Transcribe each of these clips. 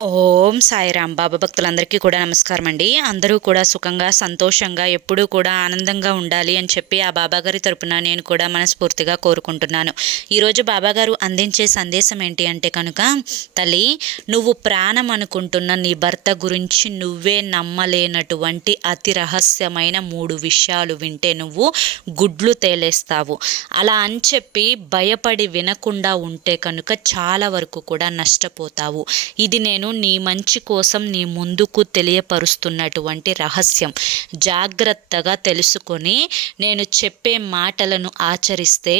ఓం సాయిరాం. బాబా భక్తులందరికీ కూడా నమస్కారం అండి. అందరూ కూడా సుఖంగా సంతోషంగా ఎప్పుడూ కూడా ఆనందంగా ఉండాలి అని చెప్పి ఆ బాబాగారి తరపున నేను కూడా మనస్ఫూర్తిగా కోరుకుంటున్నాను. ఈరోజు బాబాగారు అందించే సందేశం ఏంటి అంటే కనుక, తల్లి, నువ్వు ప్రాణం అనుకుంటున్న నీ భర్త గురించి నువ్వే నమ్మలేనటువంటి అతి రహస్యమైన 3 విషయాలు వింటే నువ్వు గుడ్లు తేలేస్తావు. అలా అని చెప్పి భయపడి వినకుండా ఉంటే కనుక చాలా వరకు కూడా నష్టపోతావు. ఇది నేను నీ మంచి కోసం నీ ముందుకు తెలియపరుస్తున్నటువంటి రహస్యం. జాగ్రత్తగా తెలుసుకొని నేను చెప్పే మాటలను ఆచరిస్తే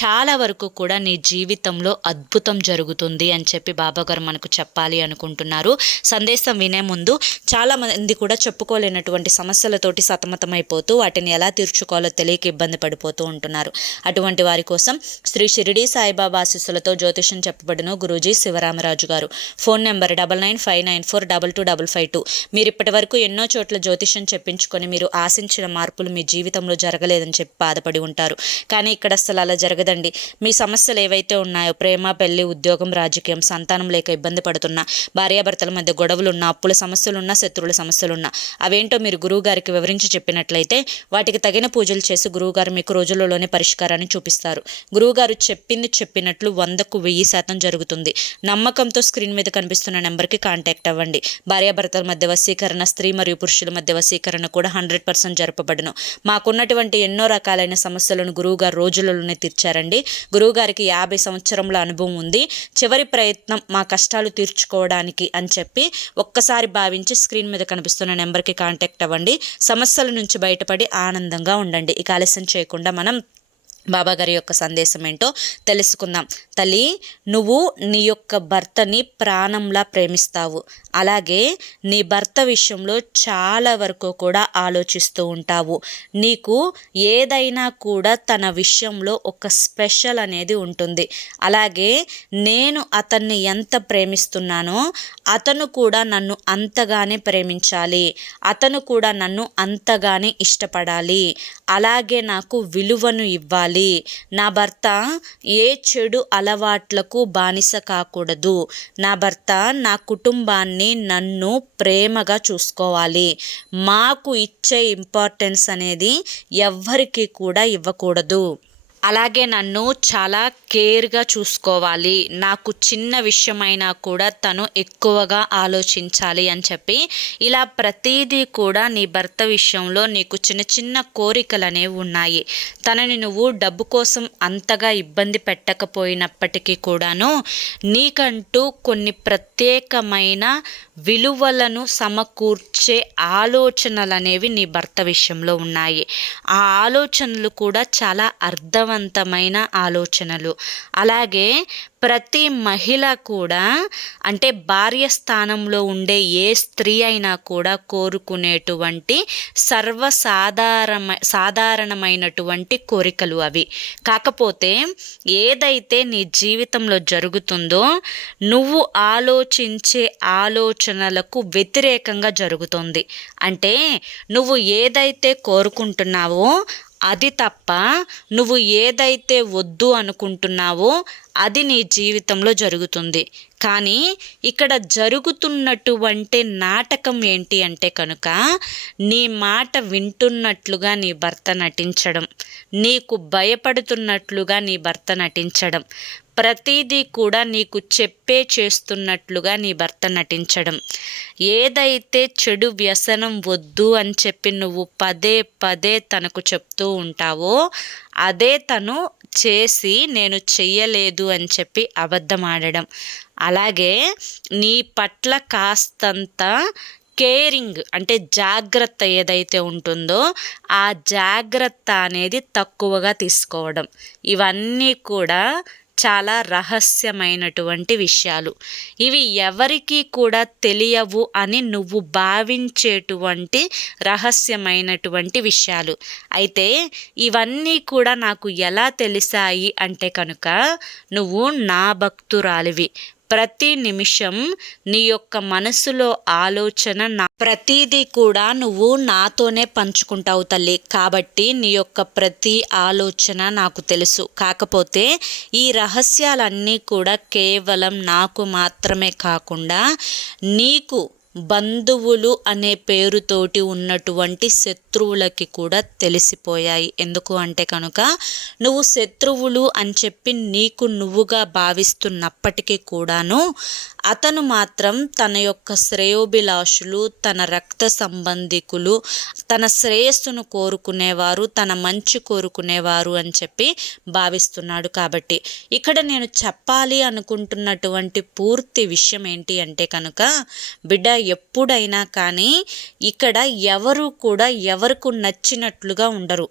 చాలా వరకు కూడా నీ జీవితంలో అద్భుతం జరుగుతుంది అని చెప్పి బాబాగారు మనకు చెప్పాలి అనుకుంటున్నారు. సందేశం వినే ముందు చాలామంది కూడా చెప్పుకోలేనటువంటి సమస్యలతోటి సతమతమైపోతూ వాటిని ఎలా తీర్చుకోవాలో తెలియక ఇబ్బంది పడిపోతూ ఉంటున్నారు. అటువంటి వారి కోసం శ్రీ షిరిడి సాయిబాబా ఆశీస్సులతో జ్యోతిషం చెప్పబడిన గురూజీ శివరామరాజు గారు. Phone number 9959945552. మీరు ఇప్పటి వరకు ఎన్నో చోట్ల జ్యోతిషం చెప్పించుకొని మీరు ఆశించిన మార్పులు మీ జీవితంలో జరగలేదని చెప్పి బాధపడి ఉంటారు. కానీ ఇక్కడ అసలు అలా జరగదండి. మీ సమస్యలు ఏవైతే ఉన్నాయో, ప్రేమ, పెళ్లి, ఉద్యోగం, రాజకీయం, సంతానం లేక ఇబ్బంది పడుతున్నా, భార్యాభర్తల మధ్య గొడవలున్నా, అప్పుల సమస్యలున్నా, శత్రువుల సమస్యలున్నా, అవేంటో మీరు గురువు గారికి వివరించి చెప్పినట్లయితే వాటికి తగిన పూజలు చేసి గురువుగారు మీకు రోజులలోనే పరిష్కారాన్ని చూపిస్తారు. గురువుగారు చెప్పినట్లు 100కు 1000% జరుగుతుంది. నమ్మకంతో స్క్రీన్ మీద కనిపిస్తున్న నెంబర్కి కాంటాక్ట్ అవ్వండి. భార్యాభర్తల మధ్య వశీకరణ, స్త్రీ మరియు పురుషుల మధ్య వశీకరణ కూడా 100% జరపబడును. మాకున్నటువంటి ఎన్నో రకాలైన సమస్యలను గురువుగారు రోజులలోనే తీర్చారండి. గురువుగారికి 50 సంవత్సరముల అనుభవం ఉంది. చివరి ప్రయత్నం మా కష్టాలు తీర్చుకోవడానికి అని చెప్పి ఒక్కసారి భావించి స్క్రీన్ మీద కనిపిస్తున్న నెంబర్కి కాంటాక్ట్ అవ్వండి. సమస్యల నుంచి బయటపడి ఆనందంగా ఉండండి. ఇక ఆలస్యం చేయకుండా మనం బాబాగారి యొక్క సందేశం ఏంటో తెలుసుకుందాం. తల్లి, నువ్వు నీ యొక్క భర్తని ప్రాణంలా ప్రేమిస్తావు. అలాగే నీ భర్త విషయంలో చాలా వరకు కూడా ఆలోచిస్తూ ఉంటావు. నీకు ఏదైనా కూడా తన విషయంలో ఒక స్పెషల్ అనేది ఉంటుంది. అలాగే నేను అతన్ని ఎంత ప్రేమిస్తున్నానో అతను కూడా నన్ను అంతగానే ప్రేమించాలి, అతను కూడా నన్ను అంతగానే ఇష్టపడాలి, అలాగే నాకు విలువను ఇవ్వాలి. నా భర్త ఏ చెడు అలవాట్లకు బానిస కాకూడదు. నా భర్త నా కుటుంబాన్ని, నన్ను ప్రేమగా చూసుకోవాలి. మాకు ఇచ్చే ఇంపార్టెన్స్ అనేది ఎవ్వరికీ కూడా ఇవ్వకూడదు. అలాగే నన్ను చాలా కేర్గా చూసుకోవాలి. నాకు చిన్న విషయమైనా కూడా తను ఎక్కువగా ఆలోచించాలి అని చెప్పి ఇలా ప్రతిదీ కూడా నీ భర్త విషయంలో నీకు చిన్న చిన్న కోరికలు అనేవి ఉన్నాయి. తనని నువ్వు డబ్బు కోసం అంతగా ఇబ్బంది పెట్టకపోయినప్పటికీ కూడాను నీకంటూ కొన్ని ప్రత్యేకమైన విలువలను సమకూర్చే ఆలోచనలు అనేవి నీ భర్త విషయంలో ఉన్నాయి. ఆ ఆలోచనలు కూడా చాలా అర్థవంతమైన ఆలోచనలు. అలాగే ప్రతి మహిళ కూడా, అంటే భార్య స్థానంలో ఉండే ఏ స్త్రీ అయినా కూడా కోరుకునేటువంటి సాధారణమైనటువంటి కోరికలు అవి. కాకపోతే ఏదైతే నీ జీవితంలో జరుగుతుందో నువ్వు ఆలోచించే ఆలోచనలకు వ్యతిరేకంగా జరుగుతుంది. అంటే నువ్వు ఏదైతే కోరుకుంటున్నావో అది తప్ప నువ్వు ఏదైతే వద్దు అనుకుంటున్నావో అది నీ జీవితంలో జరుగుతుంది. కానీ ఇక్కడ జరుగుతున్నటువంటి నాటకం ఏంటి అంటే కనుక, నీ మాట వింటున్నట్లుగా నీ భర్త నటించడం, నీకు భయపడుతున్నట్లుగా నీ భర్త నటించడం, ప్రతిదీ కూడా నీకు చెప్పే చేస్తున్నట్లుగా నీ భర్త నటించడం, ఏదైతే చెడు వ్యసనం వద్దు అని చెప్పి నువ్వు పదే పదే తనకు చెప్తూ ఉంటావో అదే తను చేసి నేను చెయ్యలేదు అని చెప్పి అబద్ధం ఆడడం, అలాగే నీ పట్ల కాస్తంత కేరింగ్ అంటే జాగ్రత్త ఏదైతే ఉంటుందో ఆ జాగ్రత్త అనేది తక్కువగా తీసుకోవడం, ఇవన్నీ కూడా చాలా రహస్యమైనటువంటి విషయాలు. ఇవి ఎవరికీ కూడా తెలియవు అని నువ్వు భావించేటువంటి రహస్యమైనటువంటి విషయాలు. అయితే ఇవన్నీ కూడా నాకు ఎలా తెలిసాయి అంటే కనుక, నువ్వు నా భక్తురాలివి, ప్రతి నిమిషం నీ యొక్క మనసులో ఆలోచన ప్రతిదీ కూడా నువ్వు నాతోనే పంచుకుంటావు తల్లి. కాబట్టి నీ యొక్క ప్రతి ఆలోచన నాకు తెలుసు. కాకపోతే ఈ రహస్యాలన్నీ కూడా కేవలం నాకు మాత్రమే కాకుండా నీకు బంధువులు అనే పేరుతోటి ఉన్నటువంటి శత్రువులకి కూడా తెలిసిపోయాయి. ఎందుకు అంటే కనుక నువ్వు శత్రువులు అని చెప్పి నీకు నువ్వుగా భావిస్తున్నప్పటికీ కూడాను అతను మాత్రం తన యొక్క శ్రేయోభిలాషులు, తన రక్త సంబంధికులు, తన శ్రేయస్సును కోరుకునేవారు, తన మంచి కోరుకునేవారు అని చెప్పి భావిస్తున్నాడు. కాబట్టి ఇక్కడ నేను చెప్పాలి అనుకుంటున్నటువంటి పూర్తి విషయం ఏంటి అంటే కనుక బిడ్డ, ఎప్పుడైనా కానీ ఇక్కడ ఎవరు కూడా ఎవరికి నచ్చినట్లుగా ఉండరు.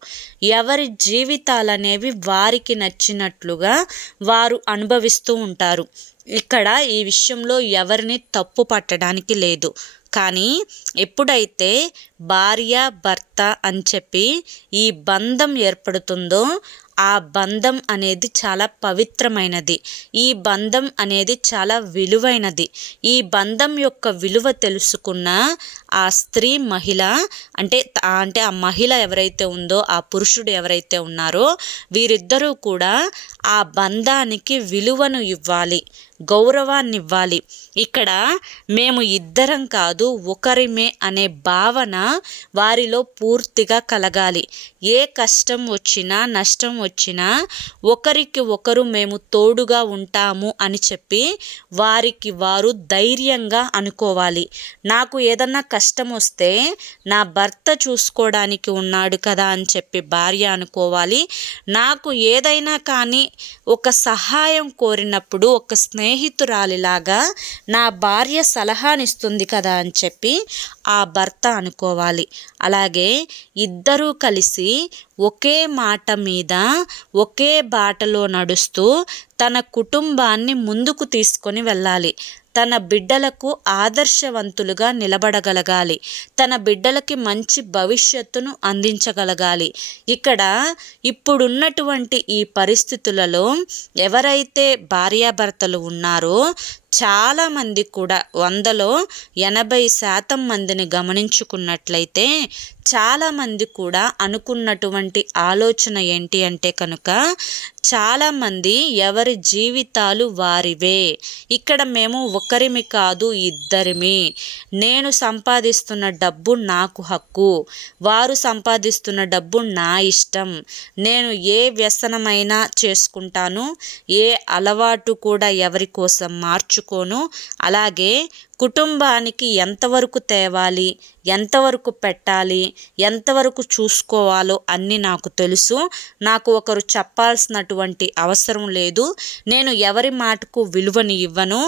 ఎవరి జీవితాలనేవి వారికి నచ్చినట్లుగా వారు అనుభవిస్తూ ఉంటారు. ఇక్కడ ఈ విషయంలో ఎవరిని తప్పు పట్టడానికి లేదు. కానీ ఎప్పుడైతే భార్య భర్త అని చెప్పి ఈ బంధం ఏర్పడుతుందో ఆ బంధం అనేది చాలా పవిత్రమైనది. ఈ బంధం అనేది చాలా విలువైనది. ఈ బంధం యొక్క విలువ తెలుసుకున్న ఆ స్త్రీ మహిళ అంటే ఆ మహిళ ఎవరైతే ఉందో, ఆ పురుషుడు ఎవరైతే ఉన్నారో వీరిద్దరూ కూడా ఆ బంధానికి విలువను ఇవ్వాలి, గౌరవాన్ని ఇవ్వాలి. ఇక్కడ మేము ఇద్దరం కాదు ఒకరిమే అనే భావన వారిలో పూర్తిగా కలగాలి. ఏ కష్టం వచ్చినా నష్టం వచ్చినా ఒకరికి ఒకరు మేము తోడుగా ఉంటాము అని చెప్పి వారికి వారు ధైర్యంగా అనుకోవాలి. నాకు ఏదన్నా కష్టం వస్తే నా భర్త చూసుకోవడానికి ఉన్నాడు కదా అని చెప్పి భార్య అనుకోవాలి. నాకు ఏదైనా కానీ ఒక సహాయం కోరినప్పుడు ఒక స్నేహితురాలిలాగా నా భార్య సలహానిస్తుంది కదా అని చెప్పి ఆ భర్త అనుకోవాలి. అలాగే ఇద్దరూ కలిసి ఒకే మాట మీద ఒకే బాటలో నడుస్తూ తన కుటుంబాన్ని ముందుకు తీసుకొని వెళ్ళాలి. తన బిడ్డలకు ఆదర్శవంతులుగా నిలబడగలగాలి. తన బిడ్డలకి మంచి భవిష్యత్తును అందించగలగాలి. ఇక్కడ ఇప్పుడున్నటువంటి ఈ పరిస్థితులలో ఎవరైతే భార్యాభర్తలు ఉన్నారో చాలామంది కూడా 100లో 80% మందిని గమనించుకున్నట్లయితే చాలామంది కూడా అనుకున్నటువంటి ఆలోచన ఏంటి అంటే కనుక చాలామంది ఎవరి జీవితాలు వారివే. ఇక్కడ మేము ఒకరిమి కాదు ఇద్దరిమి. నేను సంపాదిస్తున్న డబ్బు నాకు హక్కు, వారు సంపాదిస్తున్న డబ్బు నా ఇష్టం. నేను ఏ వ్యసనమైనా చేసుకుంటాను, ఏ అలవాటు కూడా ఎవరి కోసం మార్చుకోను. అలాగే కుటుంబానికి ఎంతవరకు తేవాలి, ఎంతవరకు పెట్టాలి, ఎంతవరకు చూసుకోవాలో అన్నీ నాకు తెలుసు. నాకు ఒకరు చెప్పాల్సినటువంటి అవసరం లేదు. నేను ఎవరి మాటకు విలువని ఇవ్వను.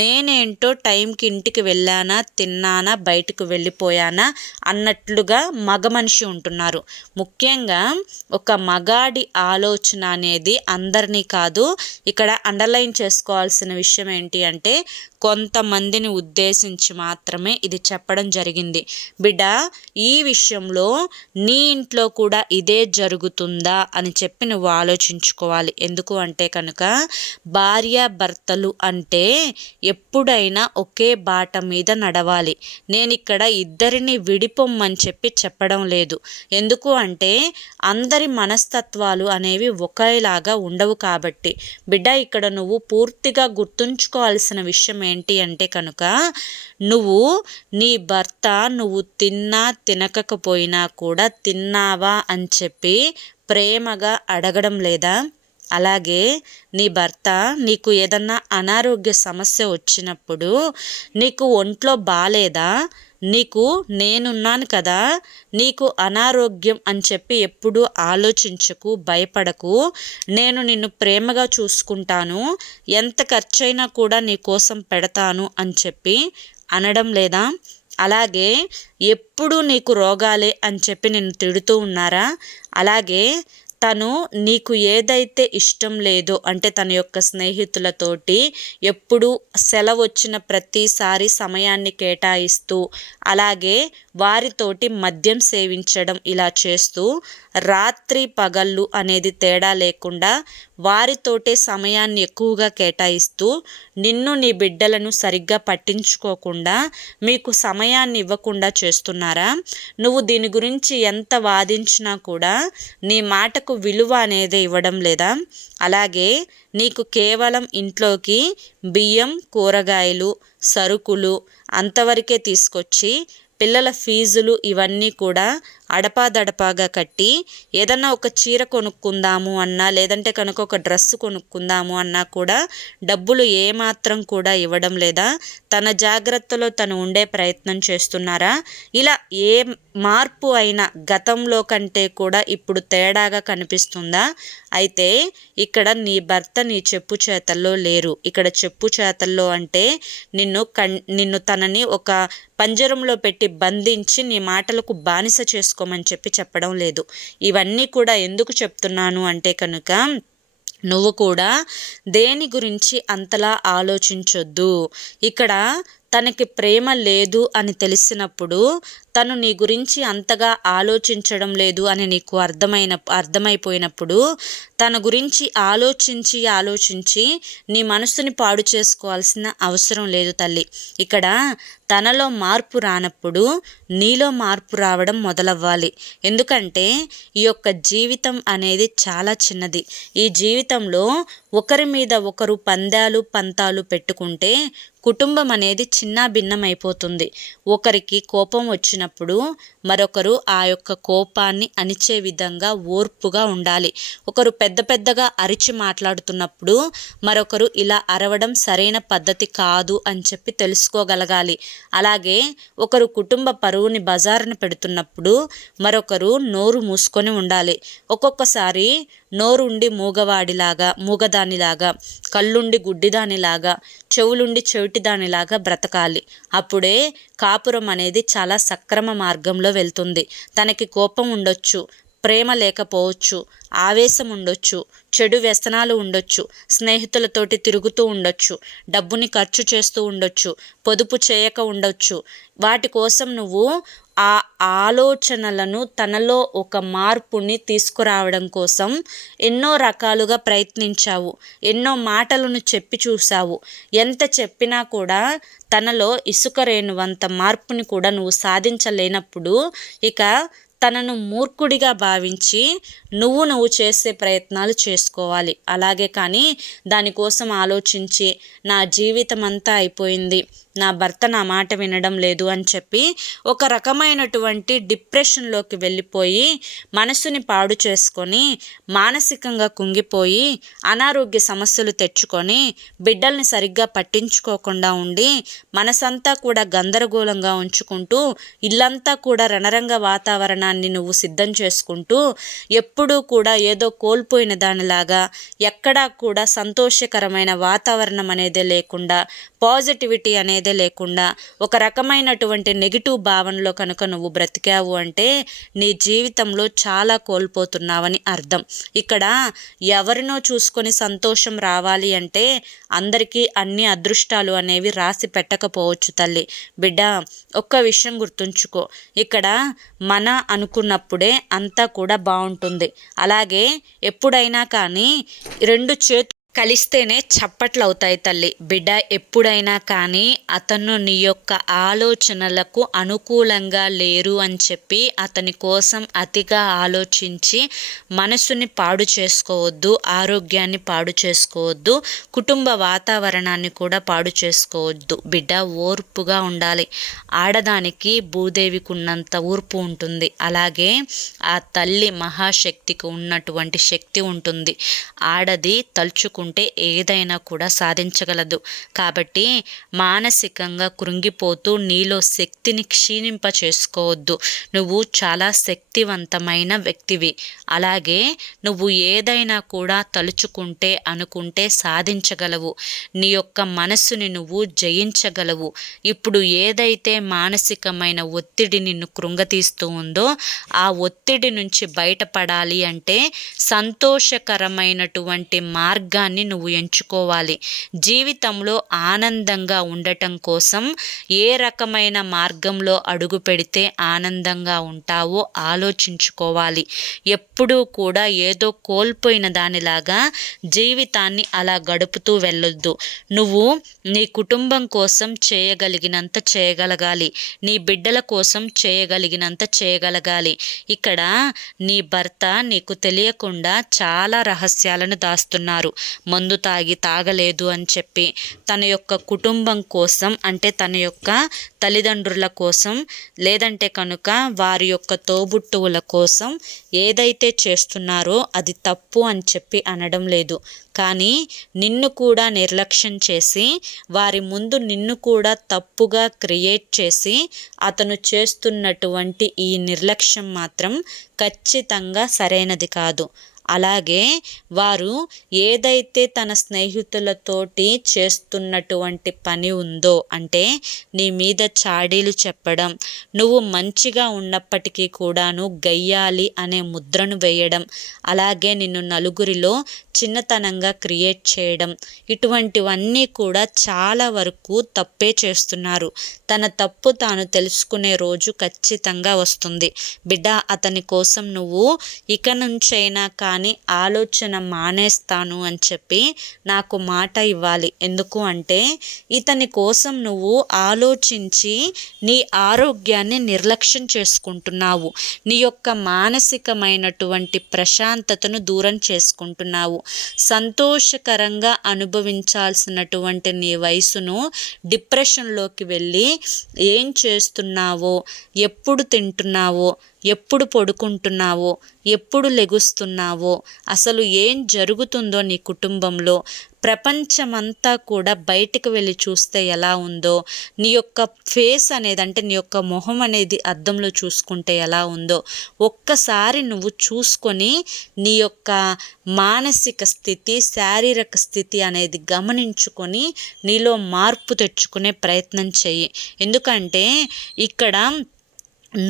నేనేంటో టైంకి ఇంటికి వెళ్ళానా, తిన్నానా, బయటకు వెళ్ళిపోయానా అన్నట్లుగా మగ మనిషి ఉంటున్నారు. ముఖ్యంగా ఒక మగాడి ఆలోచన అనేది అందరినీ కాదు. ఇక్కడ అండర్లైన్ చేసుకోవాల్సిన విషయం ఏంటి అంటే కొంతమందిని ఉద్దేశించి మాత్రమే ఇది చెప్పడం జరిగింది. బిడ్డ, ఈ విషయంలో నీ ఇంట్లో కూడా ఇదే జరుగుతుందా అని చెప్పి నువ్వు ఆలోచించుకోవాలి. ఎందుకు అంటే కనుక భార్యాభర్తలు అంటే ఎప్పుడైనా ఒకే బాట మీద నడవాలి. నేను ఇక్కడ ఇద్దరిని విడిపోమ్మని చెప్పి చెప్పడం లేదు. ఎందుకు అంటే అందరి మనస్తత్వాలు అనేవి ఒకేలాగా ఉండవు కాబట్టి. బిడ్డ, ఇక్కడ నువ్వు పూర్తిగా గుర్తుంచుకోవాల్సిన విషయం ఏంటి అంటే కనుక నువ్వు నీ భర్త నువ్వు తిన్నా తినకపోయినా కూడా తిన్నావా అని చెప్పి ప్రేమగా అడగడం లేదా? అలాగే నీ భర్త నీకు ఏదన్నా అనారోగ్య సమస్య వచ్చినప్పుడు నీకు ఒంట్లో బాలేదా, నీకు నేనున్నాను కదా, నీకు అనారోగ్యం అని చెప్పి ఎప్పుడూ ఆలోచించకు, భయపడకు, నేను నిన్ను ప్రేమగా చూసుకుంటాను, ఎంత ఖర్చైనా కూడా నీ కోసం పెడతాను అని చెప్పి అనడం లేదా? అలాగే ఎప్పుడు నీకు రోగాలే అని చెప్పి నిన్ను తిడుతూ ఉన్నారా? అలాగే తను నీకు ఏదైతే ఇష్టం లేదో అంటే తన యొక్క స్నేహితులతోటి ఎప్పుడు సెలవు వచ్చిన ప్రతిసారి సమయాన్ని కేటాయిస్తూ అలాగే వారితోటి మద్యం సేవించడం ఇలా చేస్తూ రాత్రి పగళ్ళు అనేది తేడా లేకుండా వారితోటే సమయాన్ని ఎక్కువగా కేటాయిస్తూ నిన్ను నీ బిడ్డలను సరిగ్గా పట్టించుకోకుండా మీకు సమయాన్ని ఇవ్వకుండా చేస్తున్నారా? నువ్వు దీని గురించి ఎంత వాదించినా కూడా నీ మాటకు విలువ అనేది ఇవ్వడం లేదా? అలాగే నీకు కేవలం ఇంట్లోకి బియ్యం, కూరగాయలు, సరుకులు అంతవరకే తీసుకొచ్చి పిల్లల ఫీజులు ఇవన్నీ కూడా అడపాదడపాగా కట్టి ఏదన్నా ఒక చీర కొనుక్కుందాము అన్నా, లేదంటే కనుక ఒక డ్రెస్సు కొనుక్కుందాము అన్నా కూడా డబ్బులు ఏమాత్రం కూడా ఇవ్వడం లేదా? తన జాగ్రత్తలో తను ఉండే ప్రయత్నం చేస్తున్నారా? ఇలా ఏ మార్పు అయినా గతంలో కంటే కూడా ఇప్పుడు తేడాగా కనిపిస్తుందా? అయితే ఇక్కడ నీ భర్త నీ చెప్పు చేతల్లో లేరు. ఇక్కడ చెప్పు చేతల్లో అంటే నిన్ను తనని ఒక పంజరంలో పెట్టి బంధించి నీ మాటలకు బానిస చేసుకోమని చెప్పడం లేదు. ఇవన్నీ కూడా ఎందుకు చెప్తున్నాను అంటే కనుక నువ్వు కూడా దేని గురించి అంతలా ఆలోచించొద్దు. ఇక్కడ తనకి ప్రేమ లేదు అని తెలిసినప్పుడు తను నీ గురించి అంతగా ఆలోచించడం లేదు అని నీకు అర్థమైపోయినప్పుడు తన గురించి ఆలోచించి నీ మనసుని పాడు చేసుకోవాల్సిన అవసరం లేదు తల్లి. ఇక్కడ తనలో మార్పు రానప్పుడు నీలో మార్పు రావడం మొదలవ్వాలి. ఎందుకంటే ఈ యొక్క జీవితం అనేది చాలా చిన్నది. ఈ జీవితంలో ఒకరి మీద ఒకరు పంతాలు పెట్టుకుంటే కుటుంబం అనేది భిన్నమైపోతుంది. ఒకరికి కోపం వచ్చినప్పుడు మరొకరు ఆ యొక్క కోపాన్ని అణిచే విధంగా ఓర్పుగా ఉండాలి. ఒకరు పెద్దగా అరిచి మాట్లాడుతున్నప్పుడు మరొకరు ఇలా అరవడం సరైన పద్ధతి కాదు అని చెప్పి తెలుసుకోగలగాలి. అలాగే ఒకరు కుటుంబ పరువుని బజారున పెడుతున్నప్పుడు మరొకరు నోరు మూసుకొని ఉండాలి. ఒక్కొక్కసారి నోరుండి మూగదానిలాగా, కళ్ళుండి గుడ్డిదానిలాగా, చెవులుండి చెవిటిదానిలాగా బ్రతకాలి. అప్పుడే కాపురం అనేది చాలా సక్రమ మార్గంలో వెళ్తుంది. తనకి కోపం ఉండొచ్చు, ప్రేమ లేకపోవచ్చు, ఆవేశం ఉండొచ్చు, చెడు వ్యసనాలు ఉండొచ్చు, స్నేహితులతోటి తిరుగుతూ ఉండొచ్చు, డబ్బుని ఖర్చు చేస్తూ ఉండొచ్చు, పొదుపు చేయక ఉండొచ్చు. వాటి కోసం నువ్వు ఆ ఆలోచనలను తనలో ఒక మార్పుని తీసుకురావడం కోసం ఎన్నో రకాలుగా ప్రయత్నించావు. ఎన్నో మాటలను చెప్పి చూసావు. ఎంత చెప్పినా కూడా తనలో ఇసుక రేణువంత మార్పుని కూడా నువ్వు సాధించలేనప్పుడు ఇక తనను మూర్ఖుడిగా భావించి నువ్వు చేసే ప్రయత్నాలు చేసుకోవాలి. అలాగే కానీ దానికోసం ఆలోచించి నా జీవితం అంతా అయిపోయింది, నా భర్త నా మాట వినడం లేదు అని చెప్పి ఒక రకమైనటువంటి డిప్రెషన్లోకి వెళ్ళిపోయి మనసుని పాడు చేసుకొని మానసికంగా కుంగిపోయి అనారోగ్య సమస్యలు తెచ్చుకొని బిడ్డల్ని సరిగ్గా పట్టించుకోకుండా ఉండి మనసంతా కూడా గందరగోళంగా ఉంచుకుంటూ ఇల్లంతా కూడా రణరంగ వాతావరణాన్ని నువ్వు సిద్ధం చేసుకుంటూ ఎప్పుడూ కూడా ఏదో కోల్పోయిన దానిలాగా ఎక్కడా కూడా సంతోషకరమైన వాతావరణం అనేదే లేకుండా, పాజిటివిటీ అనేదే లేకుండా ఒక రకమైనటువంటి నెగిటివ్ భావనలో కనుక నువ్వు బ్రతికావు అంటే నీ జీవితంలో చాలా కోల్పోతున్నావని అర్థం. ఇక్కడ ఎవరినో చూసుకొని సంతోషం రావాలి అంటే అందరికీ అన్ని అదృష్టాలు అనేవి రాసి పెట్టకపోవచ్చు తల్లి. బిడ్డ, ఒక్క విషయం గుర్తుంచుకో, ఇక్కడ మన అనుకున్నప్పుడే అంతా కూడా బాగుంటుంది. అలాగే ఎప్పుడైనా కానీ రెండు చేతులు కలిస్తేనే చప్పట్లు అవుతాయి తల్లి. బిడ్డ, ఎప్పుడైనా కానీ అతను నీ యొక్క ఆలోచనలకు అనుకూలంగా లేరు అని చెప్పి అతని కోసం అతిగా ఆలోచించి మనసుని పాడు చేసుకోవద్దు, ఆరోగ్యాన్ని పాడు చేసుకోవద్దు, కుటుంబ వాతావరణాన్ని కూడా పాడు చేసుకోవద్దు. బిడ్డ, ఓర్పుగా ఉండాలి. ఆడదానికి భూదేవికి ఉన్నంత ఓర్పు ఉంటుంది. అలాగే ఆ తల్లి మహాశక్తికి ఉన్నటువంటి శక్తి ఉంటుంది. ఆడది తలుచుకుంటే ఏదైనా కూడా సాధించగలదు. కాబట్టి మానసికంగా కృంగిపోతూ నీలో శక్తిని క్షీణింప చేసుకోవద్దు. నువ్వు చాలా శక్తివంతమైన వ్యక్తివి. అలాగే నువ్వు ఏదైనా కూడా తలుచుకుంటే అనుకుంటే సాధించగలవు. నీ యొక్క మనస్సుని నువ్వు జయించగలవు. ఇప్పుడు ఏదైతే మానసికమైన ఒత్తిడి నిన్ను కృంగతీస్తూ ఉందో ఆ ఒత్తిడి నుంచి బయటపడాలి అంటే సంతోషకరమైనటువంటి మార్గాన్ని మార్గాన్ని నువ్వు ఎంచుకోవాలి. జీవితంలో ఆనందంగా ఉండటం కోసం ఏ రకమైన మార్గంలో అడుగు పెడితే ఆనందంగా ఉంటావో ఆలోచించుకోవాలి. ఎప్పుడూ కూడా ఏదో కోల్పోయిన దానిలాగా జీవితాన్ని అలా గడుపుతూ వెళ్ళొద్దు. నువ్వు నీ కుటుంబం కోసం చేయగలిగినంత చేయగలగాలి. నీ బిడ్డల కోసం చేయగలిగినంత చేయగలగాలి. ఇక్కడ నీ భర్త నీకు తెలియకుండా చాలా రహస్యాలను దాస్తున్నారు. మందు తాగలేదు అని చెప్పి తన యొక్క కుటుంబం కోసం, అంటే తన యొక్క తల్లిదండ్రుల కోసం, లేదంటే కనుక వారి యొక్క తోబుట్టువుల కోసం ఏదైతే చేస్తున్నారో అది తప్పు అని చెప్పి అనడం లేదు. కానీ నిన్ను కూడా నిర్లక్ష్యం చేసి వారి ముందు నిన్ను కూడా తప్పుగా క్రియేట్ చేసి అతను చేస్తున్నటువంటి ఈ నిర్లక్ష్యం మాత్రం ఖచ్చితంగా సరైనది కాదు. అలాగే వారు ఏదైతే తన స్నేహితులతోటి చేస్తున్నటువంటి పని ఉందో, అంటే నీ మీద చాడీలు చెప్పడం, నువ్వు మంచిగా ఉన్నప్పటికీ కూడాను గయ్యాలి అనే ముద్రను వేయడం, అలాగే నిన్ను నలుగురిలో చిన్నతనంగా క్రియేట్ చేయడం, ఇటువంటివన్నీ కూడా చాలా వరకు తప్పే చేస్తున్నారు. తన తప్పు తాను తెలుసుకునే రోజు ఖచ్చితంగా వస్తుంది. బిడ్డ, అతని కోసం నువ్వు ఇక నుంచైనా కానీ ఆలోచన మానేస్తాను అని చెప్పి నాకు మాట ఇవ్వాలి. ఎందుకు అంటే ఇతని కోసం నువ్వు ఆలోచించి నీ ఆరోగ్యాన్ని నిర్లక్ష్యం చేసుకుంటున్నావు. నీ యొక్క మానసికమైనటువంటి ప్రశాంతతను దూరం చేసుకుంటున్నావు. సంతోషకరంగా అనుభవించాల్సినటువంటి నీ వయసును డిప్రెషన్లోకి వెళ్ళి ఏం చేస్తున్నావో, ఎప్పుడు తింటున్నావో, ఎప్పుడు పడుకుంటున్నావో, ఎప్పుడు లెగుస్తున్నావో, అసలు ఏం జరుగుతుందో నీ కుటుంబంలో, ప్రపంచమంతా కూడా బయటికి వెళ్ళి చూస్తే ఎలా ఉందో, నీ యొక్క ఫేస్ అనేది, అంటే నీ యొక్క మొహం అనేది అద్దంలో చూసుకుంటే ఎలా ఉందో ఒక్కసారి నువ్వు చూసుకొని నీ యొక్క మానసిక స్థితి, శారీరక స్థితి అనేది గమనించుకొని నీలో మార్పు తెచ్చుకునే ప్రయత్నం చెయ్యి. ఎందుకంటే ఇక్కడ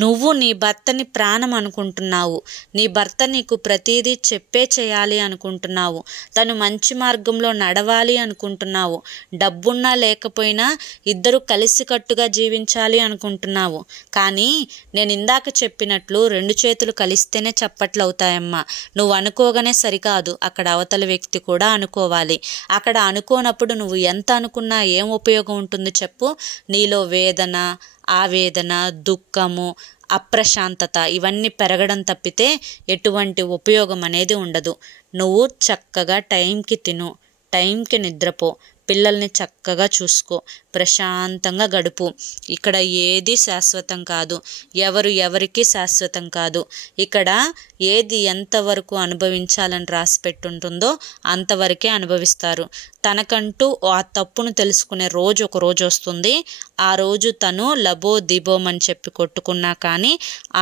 నువ్వు నీ భర్తని ప్రాణం అనుకుంటున్నావు. నీ భర్త నీకు ప్రతిదీ చెప్పే చేయాలి అనుకుంటున్నావు. తను మంచి మార్గంలో నడవాలి అనుకుంటున్నావు. డబ్బున్నా లేకపోయినా ఇద్దరు కలిసికట్టుగా జీవించాలి అనుకుంటున్నావు. కానీ నేను ఇందాక చెప్పినట్లు 2 చేతులు కలిస్తేనే చప్పట్లు అవుతాయమ్మా. నువ్వు అనుకోగానే సరికాదు, అక్కడ అవతల వ్యక్తి కూడా అనుకోవాలి. అక్కడ అనుకోనప్పుడు నువ్వు ఎంత అనుకున్నా ఏం ఉపయోగం ఉంటుంది చెప్పు? నీలో వేదన, ఆవేదన, దుఃఖము, అప్రశాంతత ఇవన్నీ పెరగడం తప్పితే ఎటువంటి ఉపయోగం అనేది ఉండదు. నువ్వు చక్కగా టైంకి తిను, టైంకి నిద్రపో, పిల్లల్ని చక్కగా చూసుకో, ప్రశాంతంగా గడుపు. ఇక్కడ ఏది శాశ్వతం కాదు, ఎవరికి శాశ్వతం కాదు. ఇక్కడ ఏది ఎంతవరకు అనుభవించాలని రాసి పెట్టుంటుందో అంతవరకే అనుభవిస్తారు. తనకంటూ ఆ తప్పును తెలుసుకునే రోజు ఒక రోజు వస్తుంది. ఆ రోజు తను లబో దిబోమని చెప్పి కొట్టుకున్నా కానీ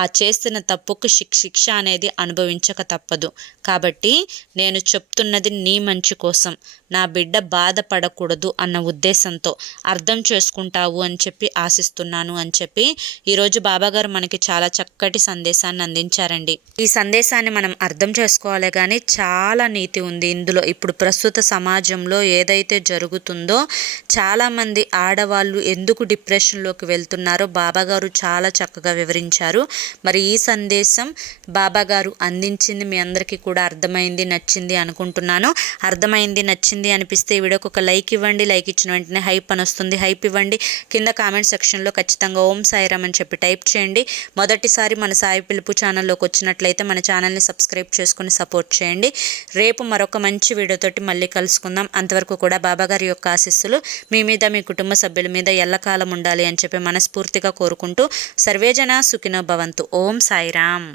ఆ చేసిన తప్పుకు శిక్ష అనేది అనుభవించక తప్పదు. కాబట్టి నేను చెప్తున్నది నీ మంచి కోసం, నా బిడ్డ బాధపడకూడదు అన్న ఉద్దేశంతో అర్థం చేసుకుంటావు అని చెప్పి ఆశిస్తున్నాను అని చెప్పి ఈరోజు బాబాగారు మనకి చాలా చక్కటి సందేశాన్ని అందించారండి. ఈ సందేశాన్ని మనం అర్థం చేసుకోవాలి, కానీ చాలా నీతి ఉంది ఇందులో. ఇప్పుడు ప్రస్తుత సమాజంలో ఏదైతే జరుగుతుందో, చాలామంది ఆడవాళ్ళు ఎందుకు డిప్రెషన్లోకి వెళ్తున్నారో బాబాగారు చాలా చక్కగా వివరించారు. మరి ఈ సందేశం బాబాగారు అందించింది మీ అందరికీ కూడా అర్థమైంది, నచ్చింది అనుకుంటున్నాను. అర్థమైంది, నచ్చింది అనిపిస్తే ఈ వీడియోకి ఒక లైక్ ఇవ్వండి. లైక్ ఇచ్చిన వెంటనే హైప్ అని వస్తుంది, హైప్ ఇవ్వండి. కింద కామెంట్ సెక్షన్లో ఖచ్చితంగా ఓం సాయిరామ్ అని చెప్పి టైప్ చేయండి. మొదటిసారి మన సాయి పిలుపు ఛానల్లోకి వచ్చినట్లయితే మన ఛానల్ని సబ్స్క్రైబ్ చేసుకుని సపోర్ట్ చేయండి. రేపు మరొక మంచి వీడియోతోటి మళ్ళీ కలుసుకుందాం. అంతవరకు కూడా బాబాగారి యొక్క ఆశీస్సులు మీ మీద, మీ కుటుంబ సభ్యుల మీద ఎల్లకాలం ఉండాలి అని చెప్పి మనస్ఫూర్తిగా కోరుకుంటూ సర్వేజన సుఖినో భవంతు. ఓం సాయిరామ్.